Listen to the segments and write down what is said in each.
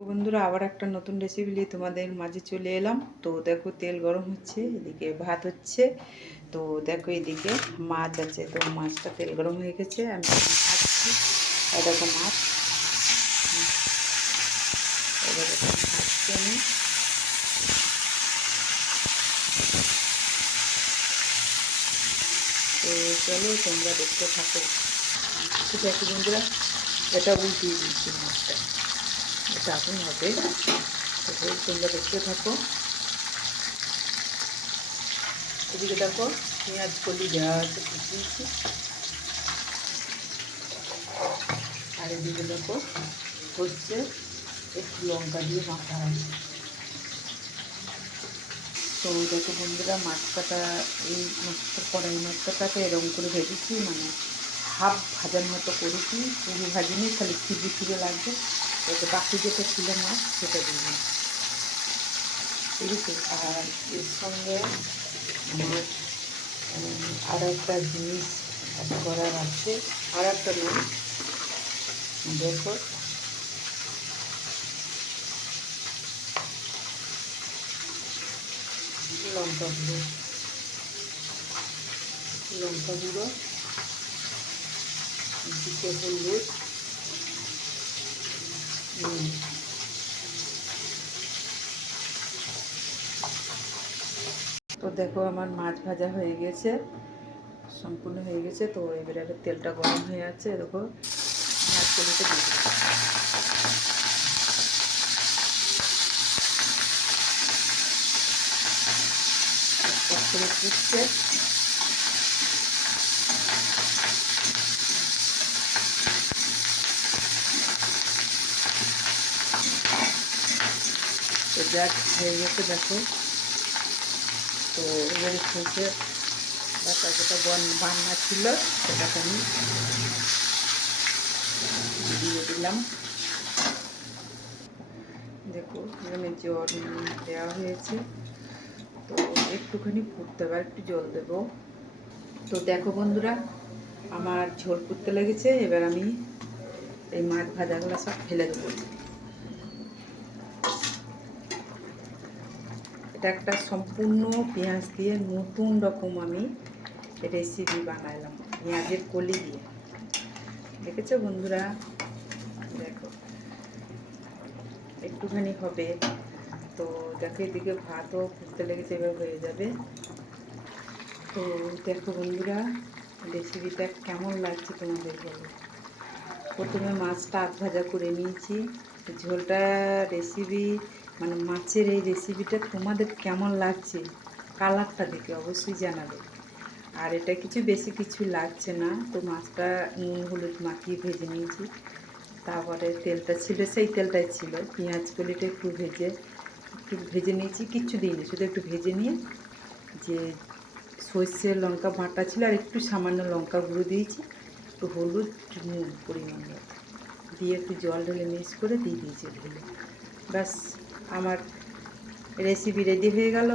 বন্ধুরা আবার একটা নতুন রেসিপি নিয়ে তোমাদের মাঝে চলে এলাম। তো দেখো তেল গরম হচ্ছে, এদিকে ভাত হচ্ছে। তো দেখো এদিকে মাছ আছে, তো মাছটা তেল গরম হয়ে গেছে, আমি ভাজছি। আর দেখো মাছ এবার ভাজছি আমি। তো চলো তোমরা দেখতে থাকো। ঠিক আছে বন্ধুরা, এটা উল্টিয়ে দিচ্ছি মাছটা, এটা আগুন হবে। তো তোমরা দেখতে থাকো। এদিকে দেখো পেঁয়াজ কলি দেওয়া আছে, কুচিয়েছি। আর এদিকে দেখো হচ্ছে একটু লঙ্কা দিয়ে মাখা আছে। তো দেখো বন্ধুরা মাছ কাটা, এই মাছটা কড়াই মাছটাকে এরকম করে ভেজেছি, মানে হাফ ভাজার মতো করেছি, পুরো ভাজিনি, খালি ছিপে ছিপে লাগবে। এতে বাকি যেটা ছিল মাছ সেটা দিয়ে, ঠিক আছে। আর এর সঙ্গে আমার আর একটা জিনিস করার আছে, আর একটা নয়, দেখো লঙ্কা গুঁড়ো, লঙ্কা গুঁড়ো, দিকে হলুদ, তো দেখো আমার মাছ ভাজা হয়ে গেছে, সম্পূর্ণ হয়ে গেছে। তো এবারে তেলটা গরম হয়ে আছে, দেখো মাছগুলোতে দিয়ে করে ফুটছে। তো যাক হয়ে গেছে দেখো। তো এবারে সরষে বাটা যেটা বান্না ছিল সেটাকে আমি দিয়ে দিলাম। দেখো এখানে জল দেওয়া হয়েছে, তো একটুখানি ফুটতে হবে, একটু জল দেবো। তো দেখো বন্ধুরা আমার ঝোল ফুটতে লেগেছে, এবার আমি এই মাছ ভাজাগুলো সব ফেলে দেবো। এটা একটা সম্পূর্ণ পেঁয়াজ দিয়ে নতুন রকম আমি রেসিপি বানালাম, পেঁয়াজের কলি দিয়ে। দেখেছো বন্ধুরা, দেখো একটুখানি হবে। তো দেখো এদিকে ভাতও ফুটতে লেগেছে, এবার হয়ে যাবে। তো দেখো বন্ধুরা রেসিপিটা কেমন লাগছে তোমাদের বলো। প্রথমে মাছটা আধ ভাজা করে নিয়েছি। ঝোলটা রেসিপি, মানে মাছের এই রেসিপিটা তোমাদের কেমন লাগছে কালারটা দেখে অবশ্যই জানাবে। আর এটা বেশি কিছু লাগছে না। তো মাছটা নুন হলুদ মাখিয়ে ভেজে নিয়েছি, তারপরে তেলটা ছিল সেই তেলটাই ছিল, পেঁয়াজ কলিটা একটু ভেজে নিয়েছি, কিচ্ছু দিইনি, শুধু একটু ভেজে নিয়ে যে সর্ষে লঙ্কা বাটা ছিল আর একটু সামান্য লঙ্কা গুঁড়ো দিয়েছি, একটু হলুদ, নুন পরিমাণ মতো দিয়ে একটু জল ঢেলে মিক্স করে দিয়ে দিয়েছি ঢেলে। ব্যাস আমার রেসিপি রেডি হয়ে গেল।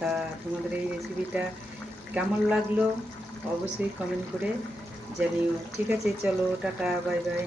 তা তোমাদের এই রেসিপিটা কেমন লাগলো অবশ্যই কমেন্ট করে জানিও। ঠিক আছে, চলো টাটা, বাই বাই।